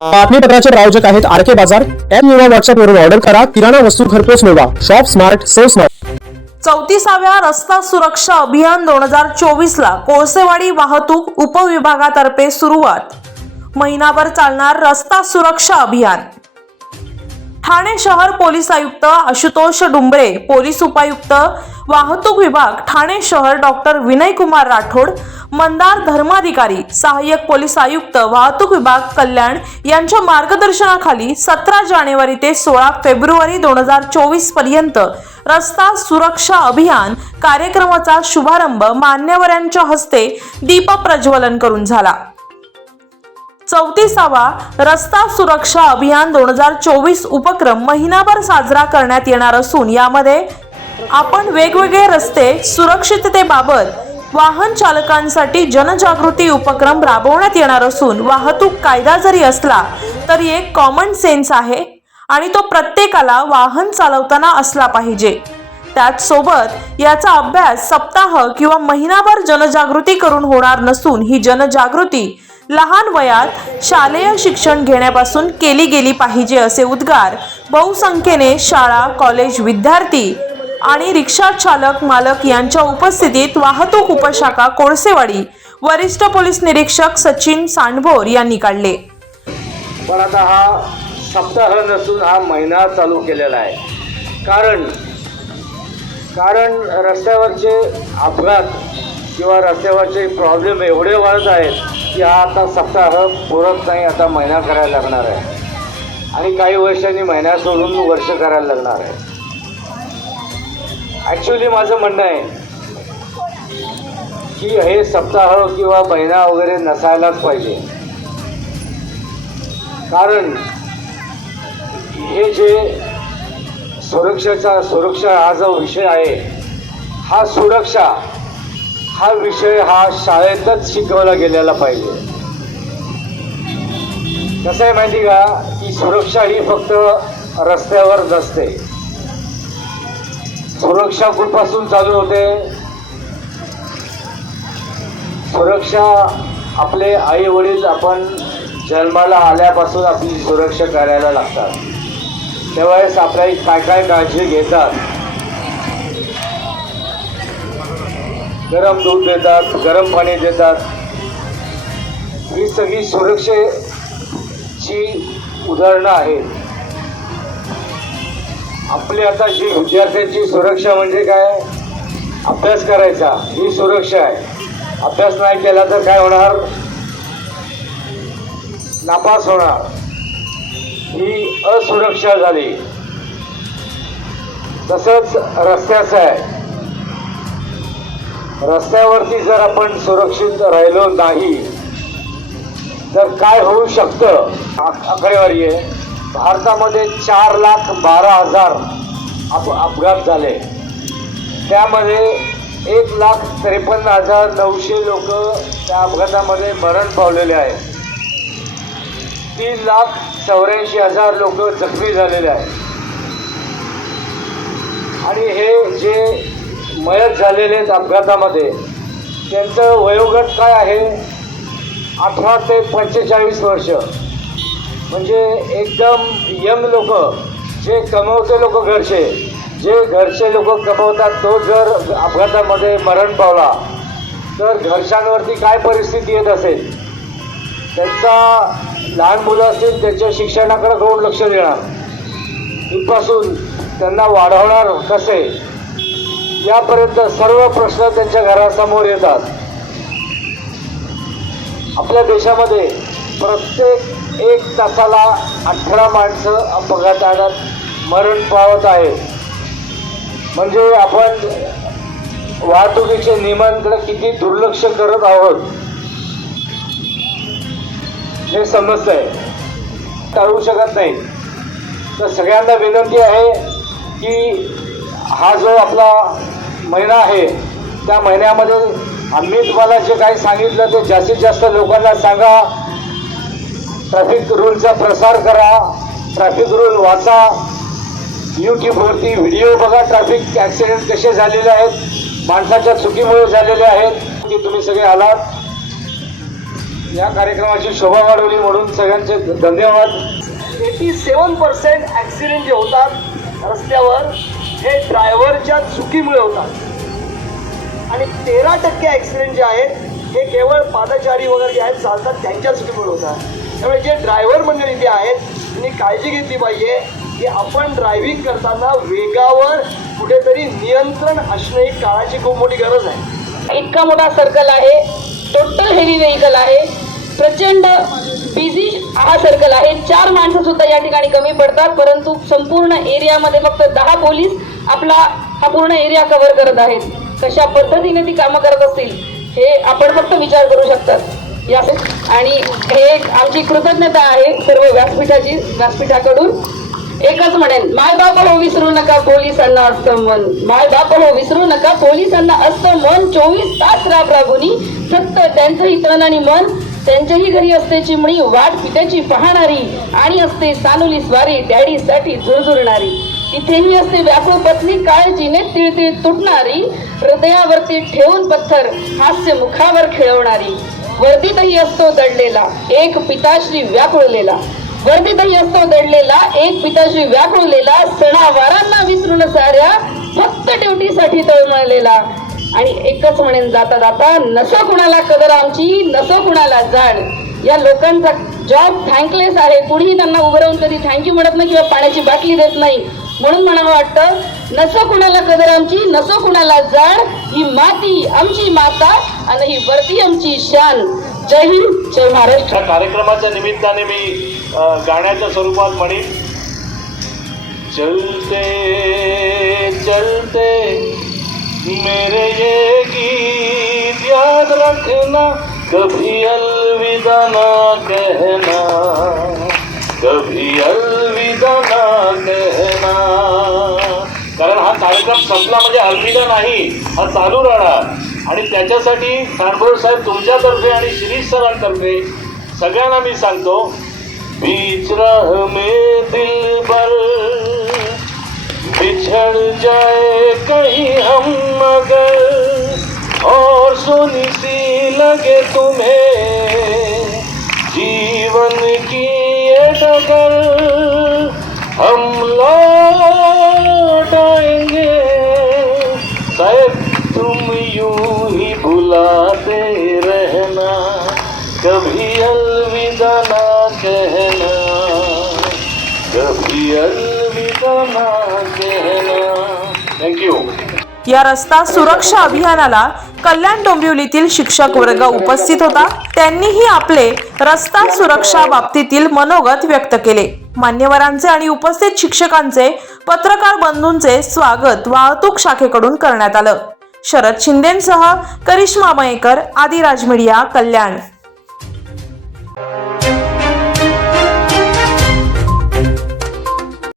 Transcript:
बातमीपत्राचे प्रायोजक आहेत आर के बाजार. ॲप किंवा व्हॉट्सअप वरून ऑर्डर करा. किराणा वस्तू घरपोच मिळवा. शॉप स्मार्ट सेव स्मार्ट चौतीसाव्या रस्ता सुरक्षा अभियान दोन हजार चोवीस ला कोळसेवाडी वाहतूक उपविभागातर्फे सुरुवात. महिनाभर चालणार रस्ता सुरक्षा अभियान. ठाणे शहर पोलीस आयुक्त आशुतोष डुंबरे पोलीस उपायुक्त वाहतूक विभाग ठाणे शहर डॉक्टर विनय कुमार राठोड मंदार धर्माधिकारी सहाय्यक पोलीस आयुक्त वाहतूक विभाग कल्याण यांच्या मार्गदर्शनाखाली सतरा जानेवारी ते सोळा फेब्रुवारी दोन हजार चोवीसपर्यंत रस्ता सुरक्षा अभियान कार्यक्रमाचा शुभारंभ मान्यवरांच्या हस्ते दीप प्रज्वलन करून झाला. चौतीसावा रस्ता सुरक्षा अभियान दोन हजार चोवीस उपक्रम महिनाभर साजरा करण्यात येणार असून यामध्ये आपण वेगवेगळे रस्ते सुरक्षिततेबाबत वाहन चालकांसाठी जनजागृती उपक्रम राबवण्यात येणार असून वाहतूक कायदा जरी असला तरी एक कॉमन सेन्स आहे आणि तो प्रत्येकाला वाहन चालवताना असला पाहिजे. त्याचसोबत याचा अभ्यास सप्ताह किंवा महिनाभर जनजागृती करून होणार नसून ही जनजागृती लहान वयात शालेय शिक्षण घेण्यापासून केली गेली पाहिजे असे उद्गार बहुसंख्येने शाळा कॉलेज विद्यार्थी आणि रिक्षा चालक मालक यांच्या उपस्थितीत वाहतूक उपशाखा कोळसेवाडी वरिष्ठ पोलीस निरीक्षक सचिन सांडभोर यांनी काढले. पण आता हा सप्ताह नसून हा महिना चालू केलेला आहे. कारण कारण रस्त्यावरचे अपघात किंवा रस्त्यावरचे प्रॉब्लेम एवढे वाढत आहेत की हा आता सप्ताह पुरत नाही आता महिना करायला लागणार आहे. आणि काही वर्षांनी महिना सोडून वर्ष करायला लागणार आहे. ॲक्च्युली माझं म्हणणं आहे की हे सप्ताह किंवा महिना वगैरे नसायलाच पाहिजे. कारण हे जे सुरक्षेचा सुरक्षा हा जो विषय आहे हा सुरक्षा हा विषय हा शाळेतच शिकवला गेलेला पाहिजे. कसं आहे माहिती का? की सुरक्षा ही फक्त रस्त्यावर नसते सुरक्षा कुठपासून चालू होते? सुरक्षा आपले आई वडील आपण जन्माला आल्यापासून आपली सुरक्षा करायला लागतात. त्यावेळेस आपल्या काय काय काळजी घेतात? गरम दूध देतात गरम पाणी देतात. ही सगळी सुरक्षेची उदाहरणं आहेत. आपली आता जी विद्यार्थ्यांची सुरक्षा म्हणजे काय? अभ्यास करायचा ही सुरक्षा आहे. अभ्यास नाही केला तर काय होणार? नापास होणार. ही असुरक्षा झाली. तसंच रस्त्याचं आहे. रस्त्यावरती जर आपण सुरक्षित राहिलो नाही तर काय होऊ शकतं? आकडेवारी आहे. भारतामध्ये चार लाख बारा हजार अप अपघात झाले. त्यामध्ये एक लाख त्रेपन्न हजार नऊशे लोक त्या अपघातामध्ये मरण पावलेले आहेत तीन लाख चौऱ्याऐंशी हजार लोक जखमी झालेले आहेत आणि हे जे मयत झालेले आहेत अपघातामध्ये त्यांचं वयोगट काय आहे? अठरा ते पंचेचाळीस वर्ष. म्हणजे एकदम यंग लोक जे कमवते लोक घरचे जे घरचे लोक कमवतात तो जर अपघातामध्ये मरण पावला तर घरच्यांवरती काय परिस्थिती येत असेल? त्यांचा लहान मुलं असतील त्यांच्या शिक्षणाकडे कोण लक्ष देणार? इथपासून त्यांना वाढवणार कसे? यापर्यंत सर्व प्रश्न त्यांच्या घरासमोर येतात. आपल्या देशामध्ये प्रत्येक एक तासाला अठरा माणसं अपघातात मरण पावत आहे. म्हणजे आपण वाहतुकीच्या नियमांकडे किती दुर्लक्ष करत आहोत हे समजतं आहे टाळू शकत नाही. तर सगळ्यांना विनंती आहे की हा जो आपला महिना आहे त्या महिन्यामध्ये आम्ही तुम्हाला जे काही सांगितलं ते जास्तीत जास्त लोकांना सांगा. ट्रॅफिक रूलचा प्रसार करा. ट्रॅफिक रूल वाचा. यूट्यूबवरती व्हिडिओ बघा. ट्रॅफिक ॲक्सिडेंट कसे झालेले आहेत? माणसाच्या चुकीमुळे झालेले आहेत. की तुम्ही सगळे आलात. या कार्यक्रमाची शोभा वाढवली म्हणून सगळ्यांचे धन्यवाद. एटी सेवन पर्सेंट ॲक्सिडेंट जे होतात रस्त्यावर हे ड्रायव्हरच्या चुकीमुळे होतात. आणि तेरा टक्के ॲक्सिडेंट जे आहेत हे केवळ पादचारी वगैरे जे आहेत चालतात त्यांच्या चुकीमुळे होतात. त्यामुळे जे ड्रायव्हर मंडळी इथे आहेत त्यांनी काळजी घेतली पाहिजे की आपण ड्रायव्हिंग करताना वेगावर कुठेतरी नियंत्रण असणं ही काळाची खूप मोठी गरज आहे. इतका मोठा सर्कल आहे टोटल हेवी व्हेकल आहे प्रचंड बिझी हा सर्कल आहे. चार माणसं सुद्धा या ठिकाणी कमी पडतात परंतु संपूर्ण एरियामध्ये फक्त दहा पोलीस आपला हा पूर्ण एरिया कव्हर करत आहेत. कशा पद्धतीने ती कामं करत असतील हे आपण फक्त विचार करू शकतात. या आणि हे एक आमची कृतज्ञता आहे सर्व व्यासपीठाची व्यासपीठाकडून. एकच म्हणेन माय बाप हो विसरू नका पोलिसांना असतं मन. माय बाप हो विसरू नका पोलिसांना असतं मन. चोवीस तास राब राबुनी फक्त त्यांचंही तन आणि मन त्यांच्याही घरी असते चिमणी वाट पित्याची पाहणारी आणि असते सानुली स्वारी डॅडीसाठी झुरझुरणारी. तिथेही असते व्याकुळ पत्नी काळजीने तिळतिळ तुटणारी हृदयावरती ठेवून पत्थर हास्य मुखावर खेळवणारी. वर्दीतही असतो दडलेला एक पिताश्री व्याकुळलेला. वर्दीतही असतो दडलेला एक पिताश्री व्याकुळलेला सणावारांना विसरून साऱ्या फक्त ड्युटीसाठी तळमळलेला आणि एकच म्हणेन जाता जाता नसो कुणाला कदर आमची नसो कुणाला जाण. या लोकांचा जॉब थँकलेस आहे. कुणीही त्यांना उभं राहून कधी थँक्यू म्हणत नाही किंवा पाण्याची बाटली देत नाही. म्हणून म्हणावं वाटतं नसो कुणाला कदर आमची नसो कुणाला जाण ही माती आमची माता आणि ही वरती आमची शान. जय हिंद जय महाराष्ट्र. या कार्यक्रमाच्या निमित्ताने मी गाण्याच्या स्वरूपात म्हणेन. चलते चलते मेरे ये गीत याद रखना कभी अलविदा ना कहना कभी अल संपला म्हणजे अलविदा नाही हा चालू राहणार. आणि त्याच्यासाठी खानभोर साहेब तुमच्यातर्फे आणि शिरीष सरांतर्फे सगळ्यांना मी सांगतो बीच राह में दिल बर बिछड़ जाए कहीं हम मगर और सोनी सी लगे तुम्हें जीवन की ये डगर हम बुलाते रहना कभी अलविदा ना कहना कभी अलविदा ना कहना। थँक यू या रस्ता सुरक्षा अभियानाला कल्याण डोंबिवलीतील शिक्षक वर्ग उपस्थित होता. त्यांनीही आपले रस्ता सुरक्षा बाबतीतील मनोगत व्यक्त केले. मान्यवरांचे आणि उपस्थित शिक्षकांचे पत्रकार बंधूंचे स्वागत वाहतूक शाखेकडून करण्यात आलं. शरद शिंदेसह करिश्मा मयेकर आदी राजमीडिया कल्याण.